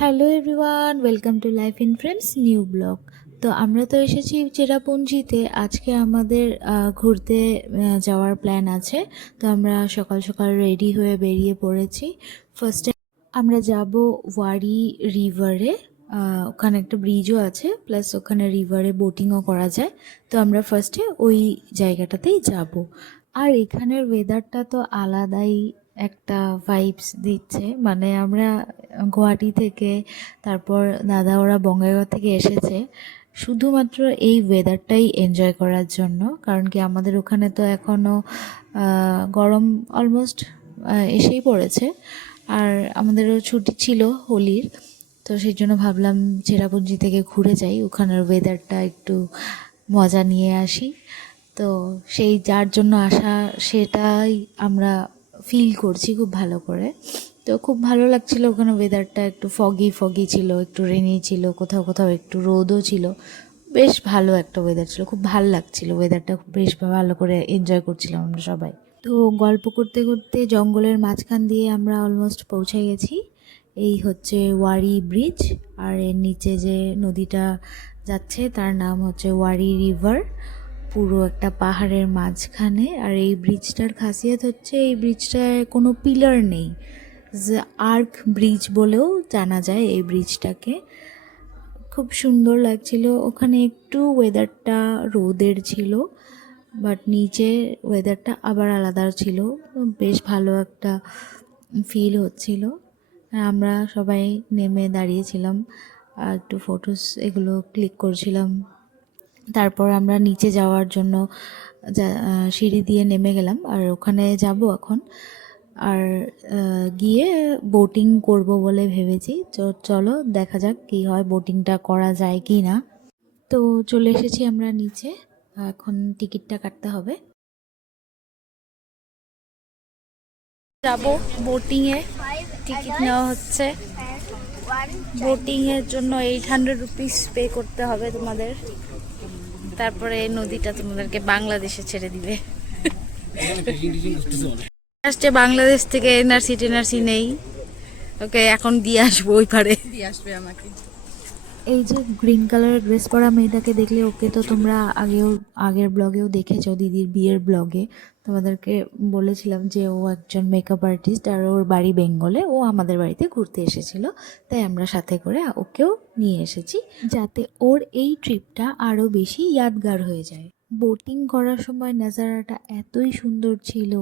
Hello everyone, welcome to life in friends new blog. তো আমরা তো এসেছি চেরাপুঞ্জিতে। আজকে আমাদের ঘুরতে যাওয়ার প্ল্যান আছে। তো আমরা সকাল সকাল রেডি হয়ে বেরিয়ে পড়েছি। ফার্স্টে আমরা যাব ওয়ারি রিভারে। ওখানে একটা ব্রিজও আছে, প্লাস ওখানে রিভারে বোটিংও করা যায়। তো আমরা ফার্স্টে ওই জায়গাটাতেই যাব। আর এখানের ওয়েদারটা তো আলাদাই একটা ভাইবস দিচ্ছে। মানে আমরা গুয়াহাটি থেকে, তারপর দাদা ওরা বঙ্গাইগাঁও থেকে এসেছে শুধুমাত্র এই ওয়েদারটাই এনজয় করার জন্য। কারণ কি আমাদের ওখানে তো এখনও গরম অলমোস্ট এসেই পড়েছে, আর আমাদেরও ছুটি ছিল হোলির। তো সেই জন্য ভাবলাম চেরাপুঞ্জি থেকে ঘুরে যাই, ওখানের ওয়েদারটা একটু মজা নিয়ে আসি। তো সেই যার জন্য আসা সেটাই আমরা ফিল করছি খুব ভালো করে। তো খুব ভালো লাগছিল ওখানে ওয়েদারটা, একটু ফগি ফগি ছিল, একটু রেনি ছিল, কোথাও কোথাও একটু রোদও ছিল। বেশ ভালো একটা ওয়েদার ছিল, খুব ভালো লাগছিল ওয়েদারটা, বেশ ভালো করে এনজয় করছিলাম আমরা সবাই। তো গল্প করতে করতে জঙ্গলের মাঝখান দিয়ে আমরা অলমোস্ট পৌঁছে গেছি। এই হচ্ছে ওয়ারি ব্রিজ, আর এর নিচে যে নদীটা যাচ্ছে তার নাম হচ্ছে ওয়ারি রিভার। পুরো একটা পাহাড়ের মাঝখানে। আর এই ব্রিজটার খাসিয়ত হচ্ছে এই ব্রিজটায় কোনো পিলার নেই, যে আর্ক ব্রিজ বলেও জানা যায় এই ব্রিজটাকে। খুব সুন্দর লাগছিল। ওখানে একটু ওয়েদারটা রোদের ছিল, বাট নিচে ওয়েদারটা আবার আলাদা ছিল। বেশ ভালো একটা ফিল হচ্ছিল। আমরা সবাই নেমে দাঁড়িয়েছিলাম, একটু ফটোস এগুলো ক্লিক করছিলাম। তারপর আমরা নিচে যাওয়ার জন্য সিঁড়ি দিয়ে নেমে গেলাম, আর ওখানে যাব এখন। আর গিয়ে বোটিং করব বলে ভেবেছি। তো চলো দেখা যাক কি হয়, বোটিংটা করা যায় কি না। তো চলে এসেছি আমরা নিচে, এখন টিকিটটা কাটতে হবে। যাব বোটিংয়ে, টিকিট নেওয়া হচ্ছে। বোটিংয়ের জন্য 800 রুপিস পে করতে হবে তোমাদের। তারপরে এই নদীটা তোমাদেরকে বাংলাদেশে ছেড়ে দিবে। আসছে বাংলাদেশ থেকে এনআরসি টেনআরসি নেই, ওকে এখন দিয়ে আসবো ওই পারে, দিয়ে আসবে আমাকে। এই যে গ্রিন কালারের ড্রেস পরা মেয়েটাকে দেখলে, ওকে তো তোমরা আগের ব্লগেও দেখেছো, দিদির বিয়ের ব্লগে তোমাদেরকে বলেছিলাম যে ও একজন মেকআপ আর্টিস্ট, আর ওর বাড়ি বেঙ্গলে। ও আমাদের বাড়িতে ঘুরতে এসেছিল, তাই আমরা সাথে করে ওকেও নিয়ে এসেছি, যাতে ওর এই ট্রিপটা আরও বেশি ইয়াদগার হয়ে যায়। বোটিং করার সময় নাজারাটা এতই সুন্দর ছিল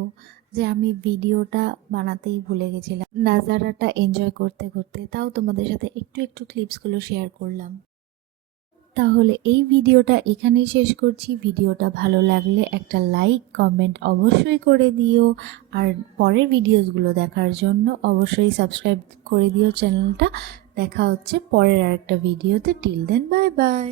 যে আমি ভিডিওটা বানাতেই ভুলে গেছিলাম নাজারাটা এনজয় করতে করতে। তাও তোমাদের সাথে একটু একটু ক্লিপসগুলো শেয়ার করলাম। তাহলে এই ভিডিওটা এখানেই শেষ করছি। ভিডিওটা ভালো লাগলে একটা লাইক কমেন্ট অবশ্যই করে দিও, আর পরের ভিডিওসগুলো দেখার জন্য অবশ্যই সাবস্ক্রাইব করে দিও চ্যানেলটা। দেখা হচ্ছে পরের আরেকটা ভিডিওতে। Till then, bye by.